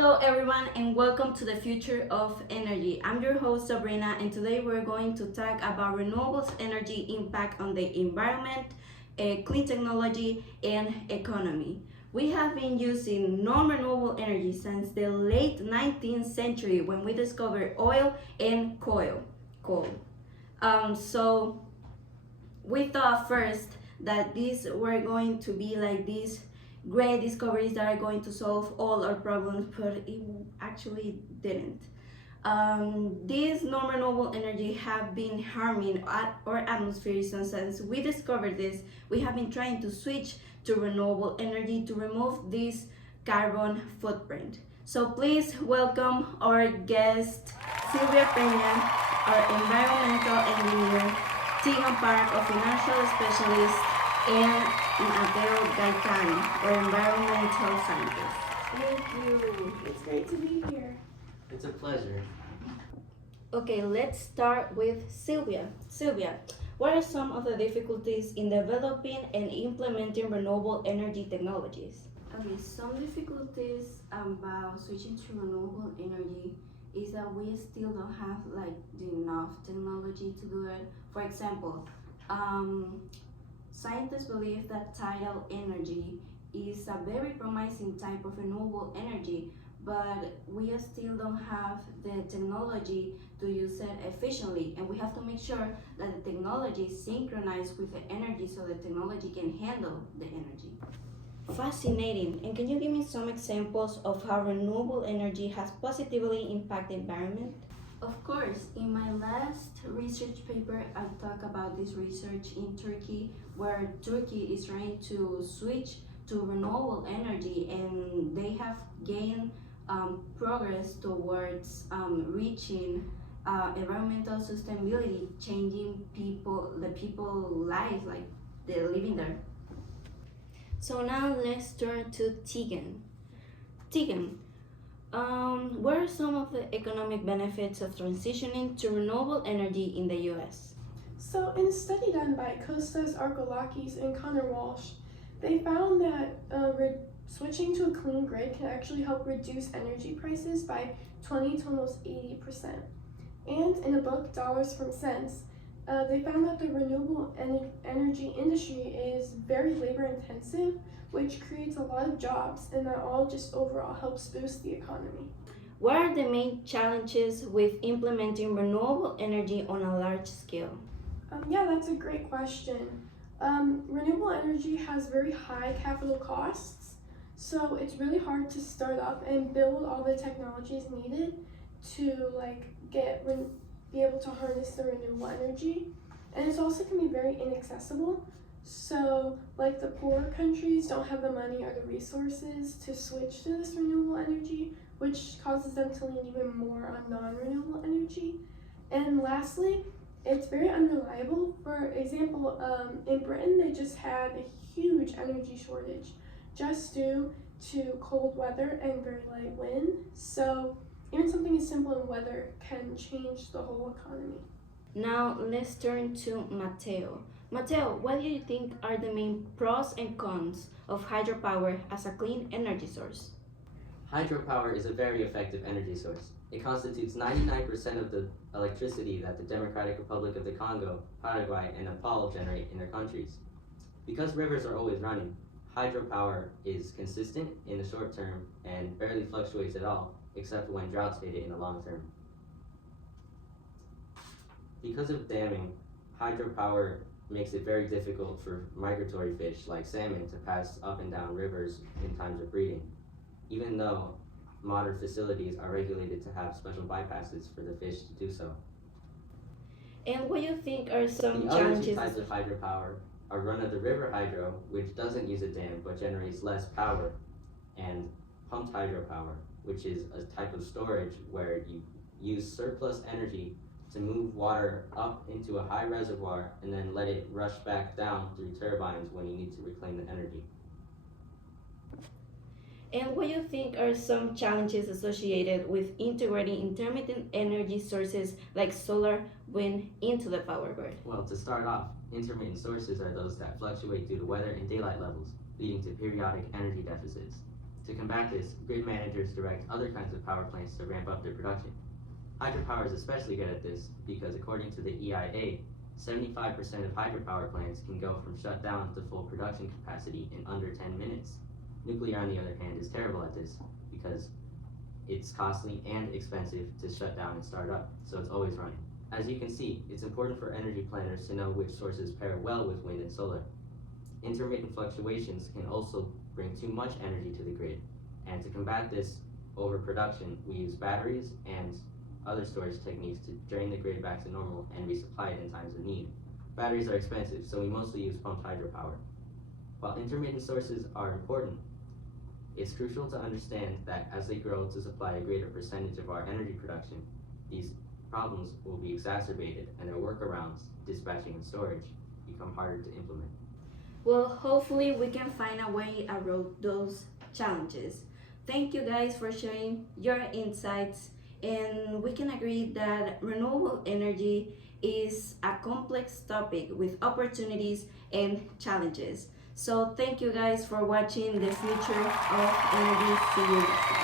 Hello everyone and welcome to the Future of Energy. I'm your host Sabrina and today we're going to talk about renewables energy impact on the environment, clean technology and economy. We have been using non-renewable energy since the late 19th century when we discovered oil and coal. So we thought first that these were going to be like these great discoveries that are going to solve all our problems, but it actually didn't. These non-renewable energy have been harming our atmosphere since we discovered this. We have been trying to switch to renewable energy to remove this carbon footprint. So please welcome our guest, Silvia Peña, our environmental engineer, Tegan Park, a financial specialist, and Mateo Gaitán, our environmental scientist. Thank you. It's great to be here. It's a pleasure. Okay, let's start with Sylvia. Sylvia, what are some of the difficulties in developing and implementing renewable energy technologies? Okay, some difficulties about switching to renewable energy is that we still don't have enough technology to do it. For example, scientists believe that tidal energy is a very promising type of renewable energy, but we still don't have the technology to use it efficiently, and we have to make sure that the technology is synchronized with the energy so the technology can handle the energy. Fascinating. And can you give me some examples of how renewable energy has positively impacted the environment? Of course, in my last research paper, I talk about this research in Turkey, where Turkey is trying to switch to renewable energy, and they have gained progress towards reaching environmental sustainability, changing the people's lives, like they're living there. So now let's turn to Tegan. Tegan, what are some of the economic benefits of transitioning to renewable energy in the US? So, in a study done by Kostas Arkolakis and Connor Walsh, they found that switching to a clean grid can actually help reduce energy prices by 20 to almost 80%. And in a book, Dollars from Cents, they found that the renewable energy industry is very labor intensive, which creates a lot of jobs, and that all just overall helps boost the economy. What are the main challenges with implementing renewable energy on a large scale? Yeah, that's a great question. Renewable energy has very high capital costs, so it's really hard to start up and build all the technologies needed to be able to harness the renewable energy. And it also can be very inaccessible. So the poorer countries don't have the money or the resources to switch to this renewable energy, which causes them to lean even more on non-renewable energy. And lastly, it's very unreliable. For example, in Britain, they just had a huge energy shortage just due to cold weather and very light wind. So even something as simple as weather can change the whole economy. Now let's turn to Mateo. Mateo, what do you think are the main pros and cons of hydropower as a clean energy source? Hydropower is a very effective energy source. It constitutes 99% of the electricity that the Democratic Republic of the Congo, Paraguay, and Nepal generate in their countries. Because rivers are always running, hydropower is consistent in the short term and barely fluctuates at all, except when droughts hit it in the long term. Because of damming, hydropower makes it very difficult for migratory fish like salmon to pass up and down rivers in times of breeding, even though modern facilities are regulated to have special bypasses for the fish to do so. And what do you think are some The other two challenges? types of hydropower are run-of-the-river hydro, which doesn't use a dam but generates less power, and pumped hydropower, which is a type of storage where you use surplus energy to move water up into a high reservoir and then let it rush back down through turbines when you need to reclaim the energy. And what do you think are some challenges associated with integrating intermittent energy sources like solar, wind into the power grid? Well, to start off, intermittent sources are those that fluctuate due to weather and daylight levels, leading to periodic energy deficits. To combat this, grid managers direct other kinds of power plants to ramp up their production. Hydropower is especially good at this because according to the EIA, 75% of hydropower plants can go from shut down to full production capacity in under 10 minutes. Nuclear, on the other hand, is terrible at this because it's costly and expensive to shut down and start up, so it's always running. As you can see, it's important for energy planners to know which sources pair well with wind and solar. Intermittent fluctuations can also bring too much energy to the grid, and to combat this overproduction, we use batteries and other storage techniques to drain the grid back to normal and resupply it in times of need. Batteries are expensive, so we mostly use pumped hydropower. While intermittent sources are important, it's crucial to understand that as they grow to supply a greater percentage of our energy production, these problems will be exacerbated and their workarounds, dispatching and storage, become harder to implement. Well, hopefully we can find a way around those challenges. Thank you guys for sharing your insights, and we can agree that renewable energy is a complex topic with opportunities and challenges. So thank you guys for watching the future of energy. See you next time.